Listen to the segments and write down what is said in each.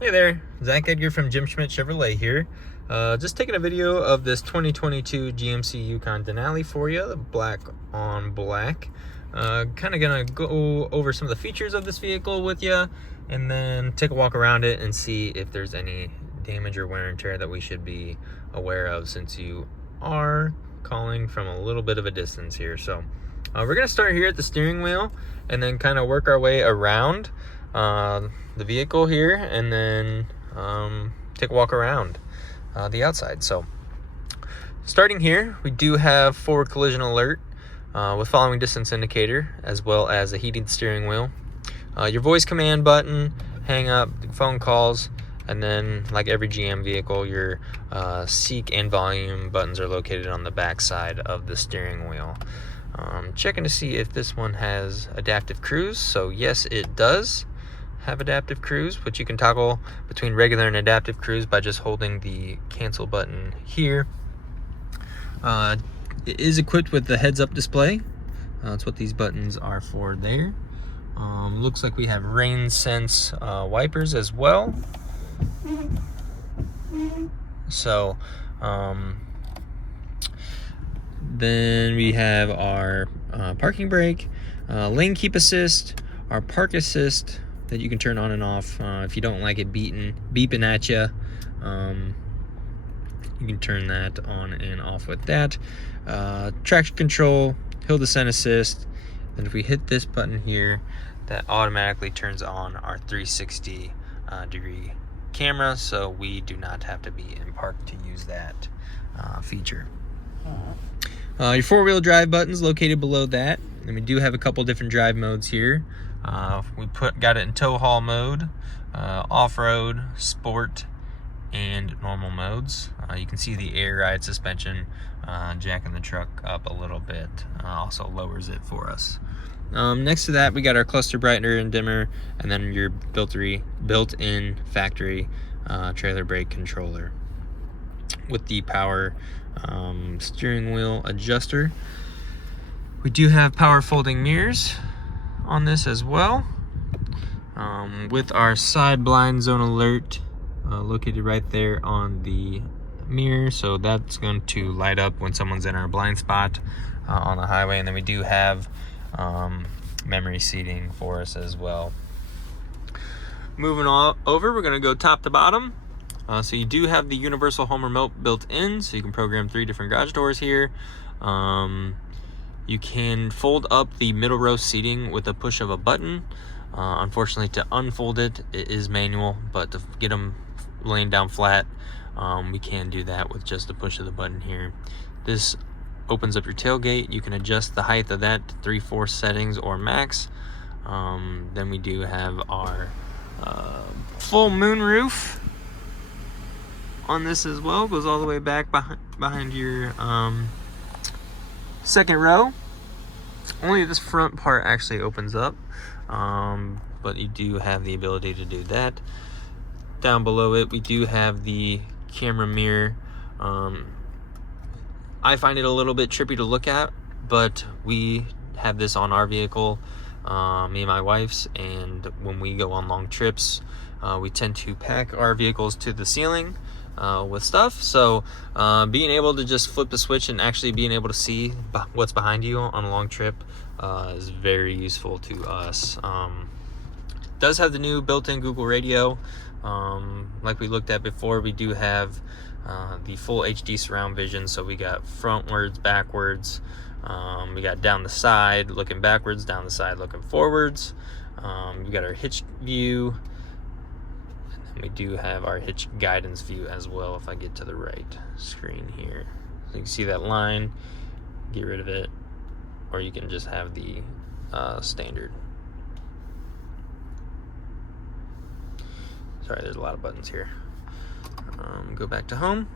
Hey there, Zach Edgar from Jim Schmidt Chevrolet here. Just taking a video of this 2022 GMC Yukon Denali for you, the black on black. Kind of gonna go over some of the features of this vehicle with you, and then take a walk around it and see if there's any damage or wear and tear that we should be aware of, since you are calling from a little bit of a distance here. So we're gonna start here at the steering wheel and then kind of work our way around the vehicle here, and then take a walk around the outside. So starting here, we do have forward collision alert with following distance indicator, as well as a heated steering wheel, your voice command button, hang up, phone calls, and then, like every GM vehicle, your seek and volume buttons are located on the back side of the steering wheel. Checking to see if this one has adaptive cruise. So yes, it does have adaptive cruise, which you can toggle between regular and adaptive cruise by just holding the cancel button here. It is equipped with the heads-up display. That's what these buttons are for there. Looks like we have rain sense wipers as well. So then we have our parking brake, lane keep assist, our park assist that you can turn on and off if you don't like it beeping at you. You can turn that on and off with that. Traction control, hill descent assist. And if we hit this button here, that automatically turns on our 360 degree camera, so we do not have to be in park to use that feature. Your four-wheel drive buttons located below that, and we do have a couple different drive modes here. We got it in tow haul mode, off-road, sport, and normal modes. You can see the air ride suspension jacking the truck up a little bit, also lowers it for us. Next to that, we got our cluster brightener and dimmer, and then your built-in factory trailer brake controller with the power steering wheel adjuster. We do have power folding mirrors on this as well, with our side blind zone alert located right there on the mirror, so that's going to light up when someone's in our blind spot on the highway. And then we do have memory seating for us as well. Moving on over, we're going to go top to bottom. So you do have the universal home remote built in, so you can program 3 different garage doors here. You can fold up the middle row seating with a push of a button. Unfortunately, to unfold it, it is manual, but to get them laying down flat, we can do that with just a push of the button here. This opens up your tailgate. You can adjust the height of that to 3/4 settings or max. Then we do have our full moon roof on this as well. Goes all the way back behind your second row. Only this front part actually opens up, but you do have the ability to do that. Down below it, we do have the camera mirror. I find it a little bit trippy to look at, but we have this on our vehicle, me and my wife's, and when we go on long trips, we tend to pack our vehicles to the ceiling with stuff. So being able to just flip the switch and actually being able to see what's behind you on a long trip is very useful to us. Does have the new built-in Google radio. Like we looked at before, we do have the full HD surround vision, so we got frontwards, backwards, we got down the side looking backwards, down the side looking forwards. We got our hitch view, and then we do have our hitch guidance view as well. If I get to the right screen here, so you can see that line, get rid of it, or you can just have the standard. Sorry, there's a lot of buttons here. Go back to home.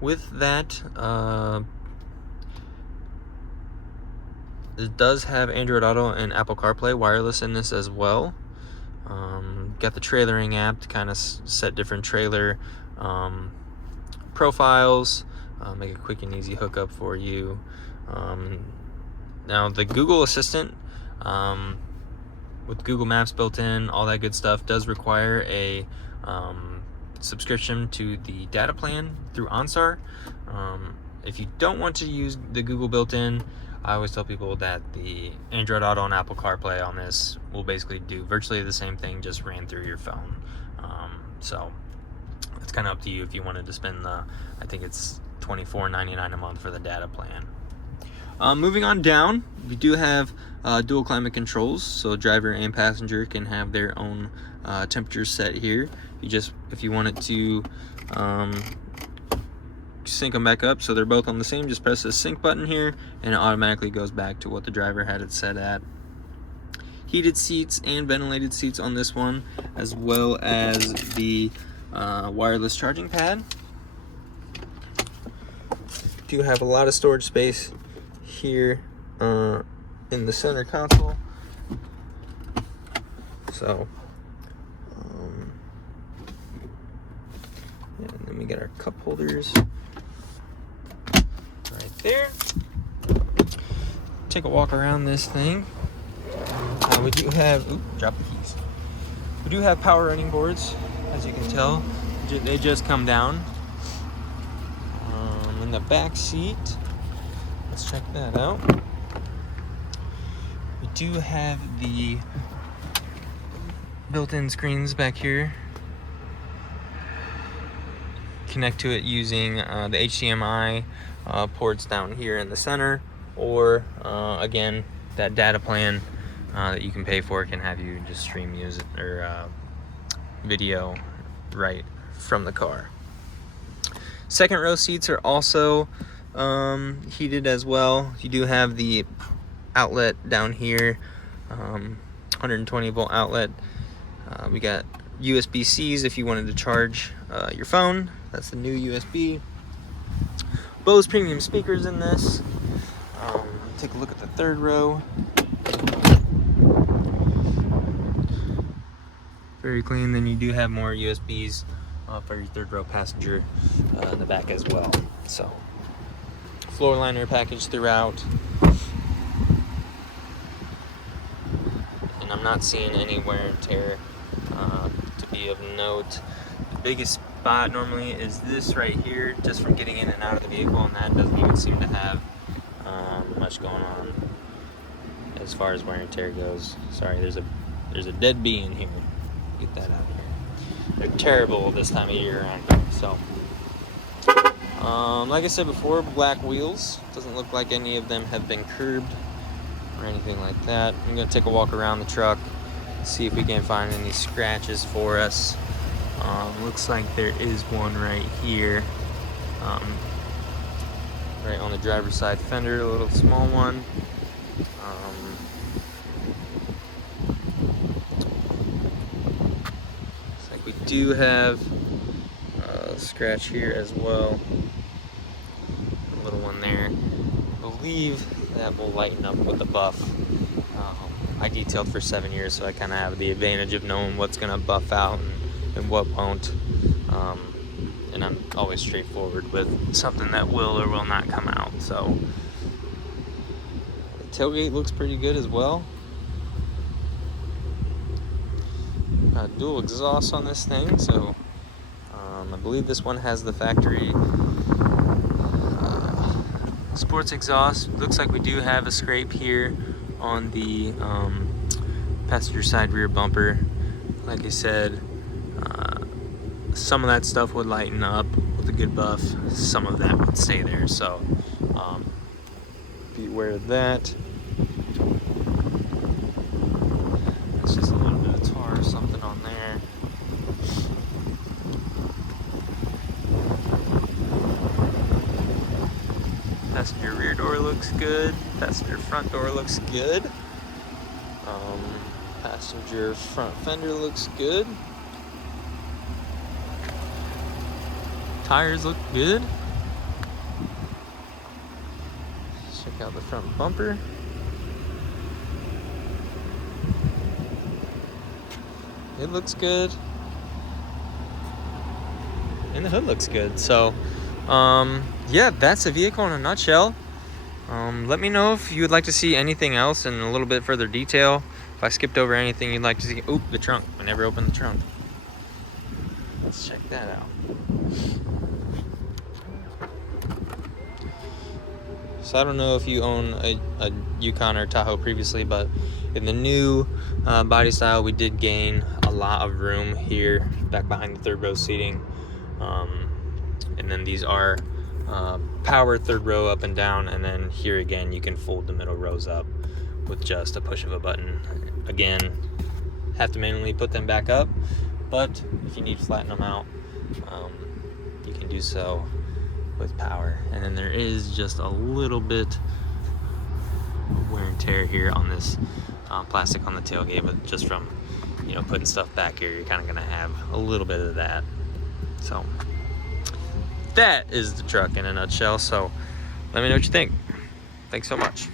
With that, it does have Android Auto and Apple CarPlay wireless in this as well. Got the trailering app to kind of set different trailer profiles, make a quick and easy hookup for you. Now the Google Assistant, with Google Maps built in, all that good stuff, does require a subscription to the data plan through OnStar. If you don't want to use the Google built-in, I always tell people that the Android Auto and Apple CarPlay on this will basically do virtually the same thing, just ran through your phone. So it's kind of up to you if you wanted to spend the, I think it's $24.99 a month for the data plan. Moving on down, we do have dual climate controls, so driver and passenger can have their own temperature set here. If you wanted to sync them back up so they're both on the same, just press the sync button here and it automatically goes back to what the driver had it set at. Heated seats and ventilated seats on this one, as well as the wireless charging pad. Do have a lot of storage space here in the center console. So and then we get our cup holders right there. Take a walk around this thing. We do have, drop the keys. We do have power running boards, as you can tell. They just come down. In the back seat, let's check that out. We do have the built-in screens back here. Connect to it using the HDMI ports down here in the center, or again, that data plan that you can pay for can have you just stream music or video right from the car. Second row seats are also heated as well. You do have the outlet down here, 120 volt outlet. We got USB-Cs if you wanted to charge your phone. That's the new USB. Bose premium speakers in this. Take a look at the third row. Very clean. Then you do have more USBs for your third row passenger in the back as well. So floor liner package throughout. And I'm not seeing any wear and tear to be of note. The biggest spot normally is this right here, just from getting in and out of the vehicle, and that doesn't even seem to have much going on as far as wear and tear goes. Sorry, there's a dead bee in here. Get that out of here. They're terrible this time of year around here. So like I said before, black wheels. Doesn't look like any of them have been curbed or anything like that. I'm gonna take a walk around the truck, see if we can find any scratches for us. Looks like there is one right here, right on the driver's side fender, a little small one. Looks like we do have a scratch here as well, a little one there. I believe that will lighten up with the buff. I detailed for 7 years, so I kind of have the advantage of knowing what's going to buff out and what won't. And I'm always straightforward with something that will or will not come out. So the tailgate looks pretty good as well. Dual exhaust on this thing, so I believe this one has the factory sports exhaust. Looks like we do have a scrape here on the passenger side rear bumper. Like I said, some of that stuff would lighten up with a good buff, some of that would stay there, so be aware of that. It's just a little bit of tar or something on there. Passenger rear door looks good. Passenger front door looks good. Passenger front fender looks good. Tires look good. Check out the front bumper. It looks good. And the hood looks good. So, yeah, that's the vehicle in a nutshell. Let me know if you would like to see anything else in a little bit further detail. If I skipped over anything you'd like to see, oop, the trunk. I never opened the trunk. Let's check that out. So I don't know if you own a Yukon or Tahoe previously, but in the new body style, we did gain a lot of room here back behind the third row seating. And then these are power third row up and down, and then here again you can fold the middle rows up with just a push of a button. Again, have to manually put them back up, but if you need to flatten them out, you can do so with power. And then there is just a little bit of wear and tear here on this plastic on the tailgate, but just from putting stuff back here, you're kind of gonna have a little bit of that. So that is the truck in a nutshell. So let me know what you think. Thanks so much.